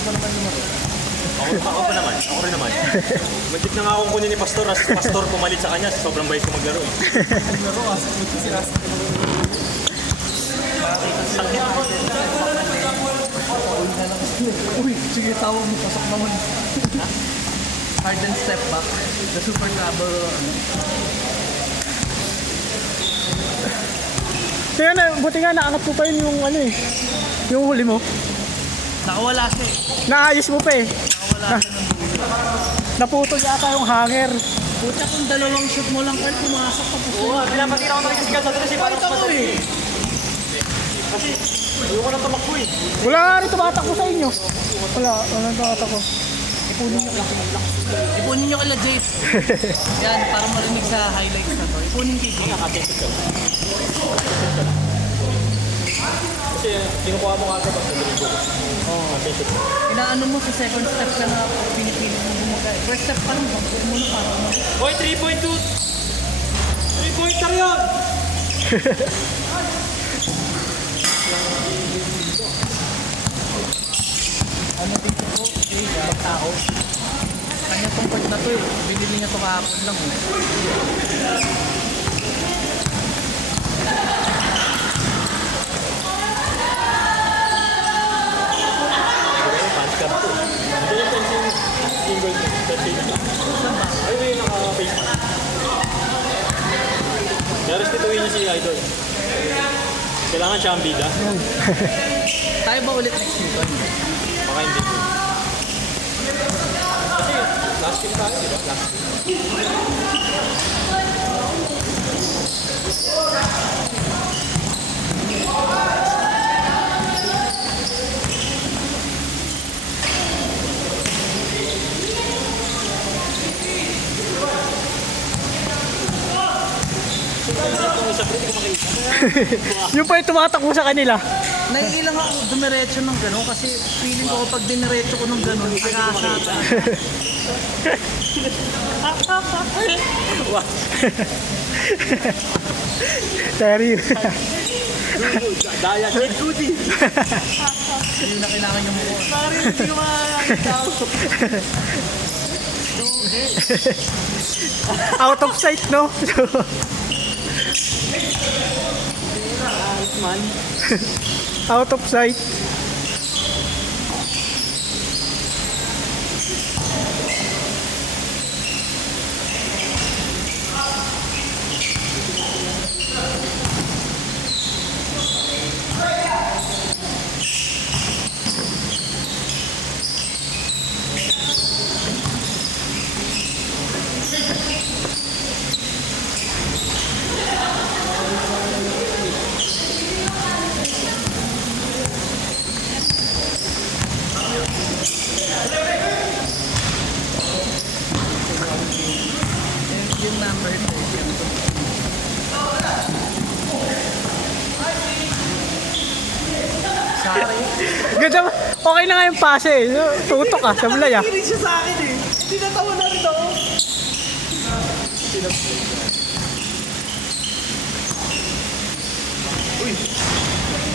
Ako pa naman. Ako rin naman. Muntik na nga akong kunin ni Pastor. As Pastor pumalit sa kanya. Sobrang bait ko maglaro eh. Maglaro kasi sakit ako. Uy, sige, tawag mo. Pasok naman. Hard and step back. The super trouble. Kaya na, buti nga naangat mo pa yun yung ano eh. Yung huli mo. Nakawala siya eh. Naayos mo pa eh. Nakawala siya ng dulo. Naputol yata yung hanger. Puta kung dalawang shoot mo lang kayo, pumasok ka po. Oo, pinapatira ko talaga si Gal sa tulis eh. Para Pakita mo eh. Kasi, ayoko na tumakbo eh. Wala nga rin tumatakbo sa inyo. Walang tumatakbo. Ipunin nyo kala Jade. Yan, para marinig sa highlights na to. Ipunin kay Jade. Nakatensyon ka. Kasi, kinukuha mo kagad pag sabihin ko. Oo, nakatensyon ka. Inaano mo sa second step ka na pinipili mo bumagay. First step pa lang, huwag mo na para ano. Hoy, 3.2! 3-pointer yun! Ano dito po? Okay, magtao. Kanya tong part na to eh. Binili niya to kahapon lang eh. Punch card to. Ito yung fencing single fencing. Ay, may naka-face mask. Kaya respetuhin niyo si Idol. Kailangan siya ang bida. Tayo ba ulit next season? Baka hindi. Kasi last week tayo, di ba? Last week. Itong isa ko, hindi ko makita. Yung pa yung tumatakbo sa kanila. Naiilang ako dumiretso ng gano'n kasi feeling ko kapag diniretso ko ng gano'n, nakakasata. Terry. Daya, Jet Goody. Hindi na kailangan yung mukha. Sorry, hindi ko makakita. Out of sight, no? Man. Out of sight. Yung number 30. Sorry. Ganda, okay na nga yung pase eh. Tutok ah, sablay ah. Nakikinig siya sa akin eh. Hindi natawa na rin ako.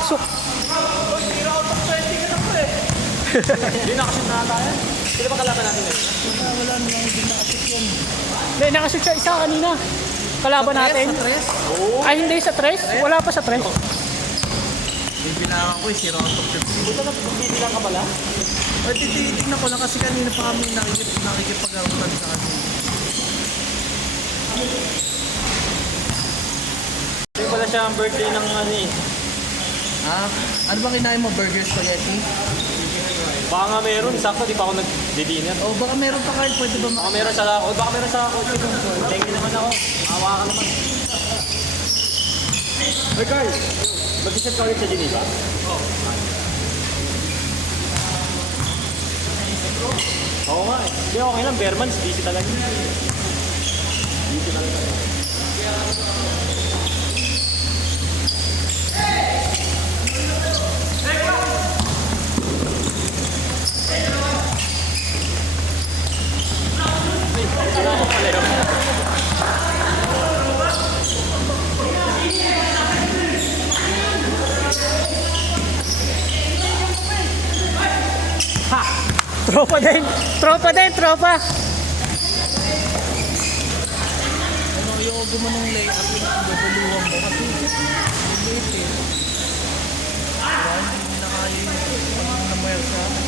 So, Tira out of 20 ka na po eh. Hindi nakashoot na tayo. Sino ba kalaban natin ngayon? Wala naman hindi nakasip yan. hindi, nakashoot siya isa kanina. Kalaban natin. Sa tres? Ay, hindi sa tres? Wala pa sa tres. Bibilangan ko eh, zero out of 15. Buta na bibilang ka pala? O tititignan ko lang kasi kanina pa kami nakikipag-arutan sa akin. Ito pala siya ang birthday ng ano eh. Ah, ano bang kinain mo? Burger spaghetti? Baka nga meron, sakto di pa ako nag-dinner. O baka meron pa kayo, pwede ba Baka meron sa lakot, baka meron sa lakot. Thank you naman ako. Awa ka naman. Hey Carl, mag-isip ka ulit sa Geneva? Oo nga eh. Hindi okay lang, Bearmans, busy talaga. Busy talaga. Ha! Tropa din. Tropa din, tropa. Ano, yung gumanong layup yung gaguluhan mo kasi late eh. Diba, hindi na kaya yung pag namayar sa akin.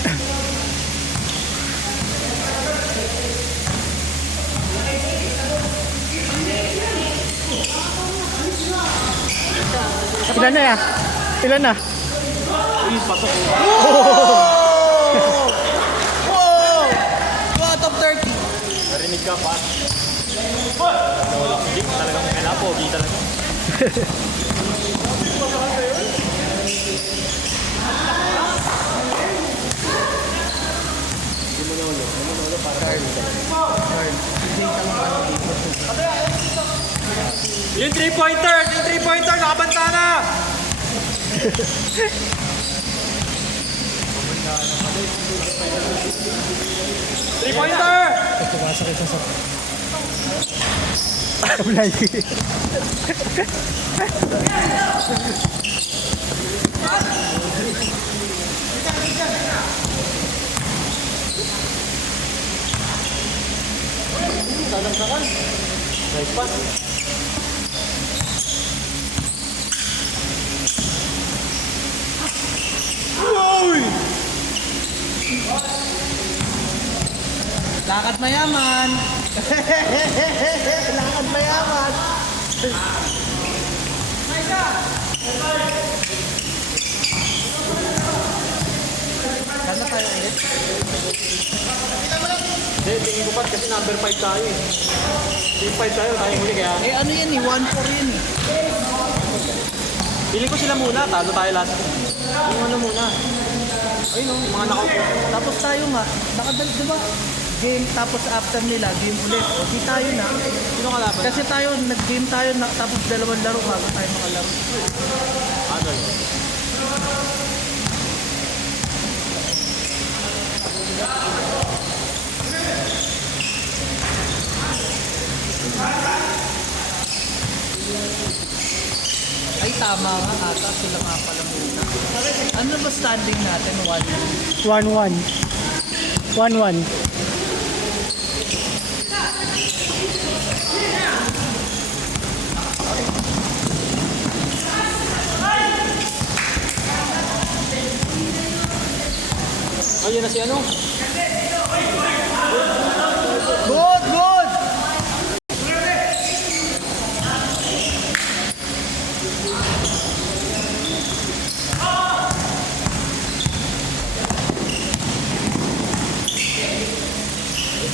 Ilan na ya? Ilan na? Uy, pasok ko. Wow! What of 30? Narinig ka pa. Wala si Jake. Talagang kailangan pogi talaga. Yung 3-pointer! Yung 3-pointer! Nakabanta na! Three-pointer! Pumasok isa sa... Wala yun. Nice pass. Lakad mayaman! Lakad mayaman! Kano tayo ulit? Hindi, tingin ko pa kasi number 5 tayo eh. Team 5 tayo, tayo huli kaya. Eh ano yan eh, 1-4 yan eh. Pili ko sila muna, talo tayo last. Yung ano muna. Ayun no, yung mga nakaupo. Tapos tayo nga, nakadal, diba? Game, tapos after nila, game ulit. O di tayo na. Sino kalaban? Kasi tayo, nag-game tayo na, tapos dalawang laro bago tayo makalaro. Ano? Ay tama nga ata, sila nga pala muna. Ano ba standing natin? 1-1. 1-1. 1-1. Ayun na si ano? Good, good!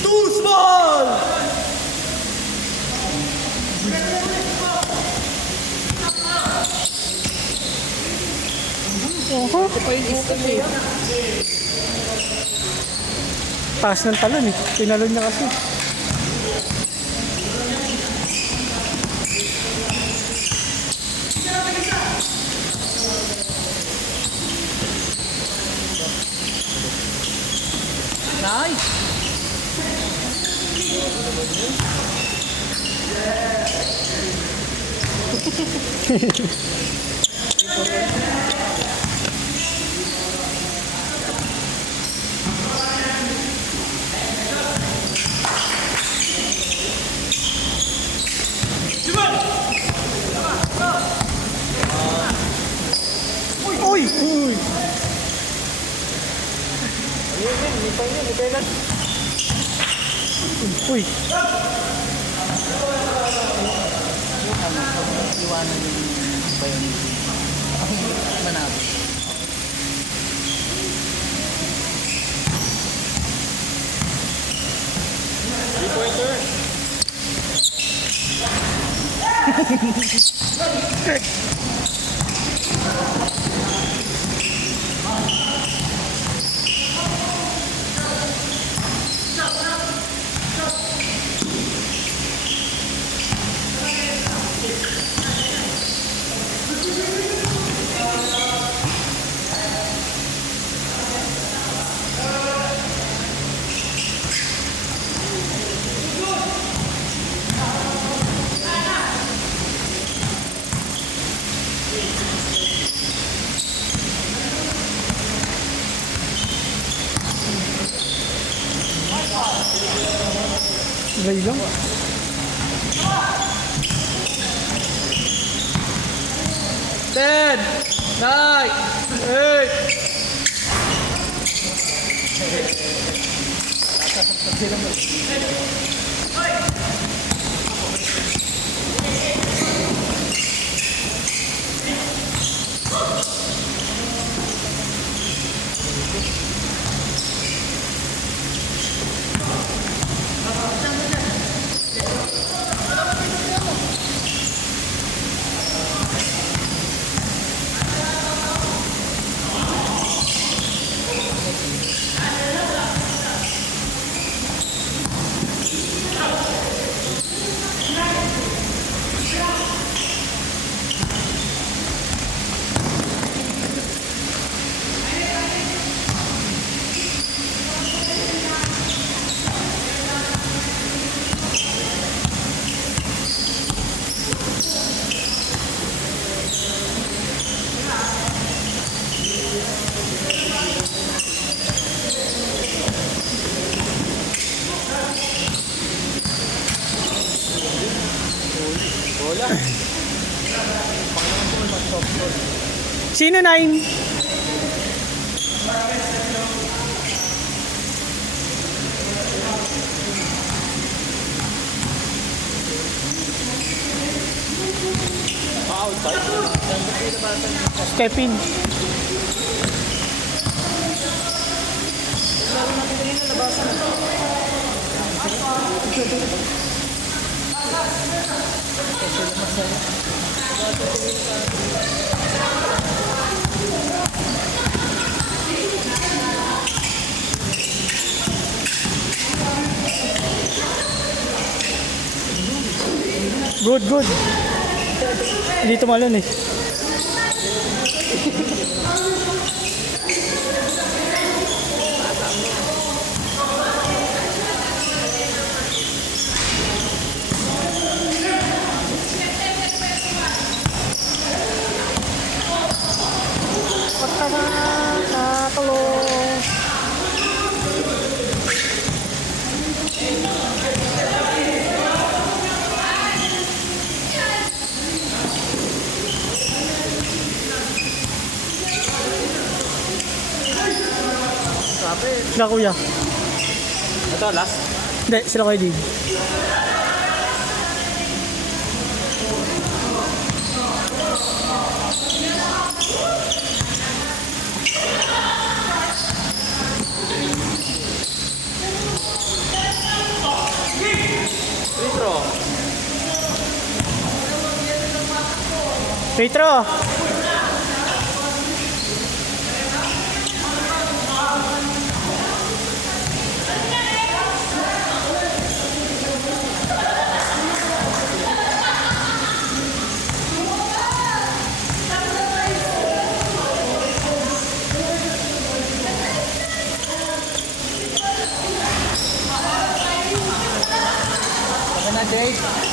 Too small! Oho. Ito pa yung isa eh. Taas ng talon eh. Pinalon niya kasi. Nice! Uy! Uy! Uy! Iwanan yung bayan. Manalo. Three-pointer. Dry lang. Ten, nine, eight. Sino 9? Step in. Good, good. Dito malan eh. Sila kuya. Ito, last. Hindi, sila kuya din. Retro. Petro! Saka na, Jake.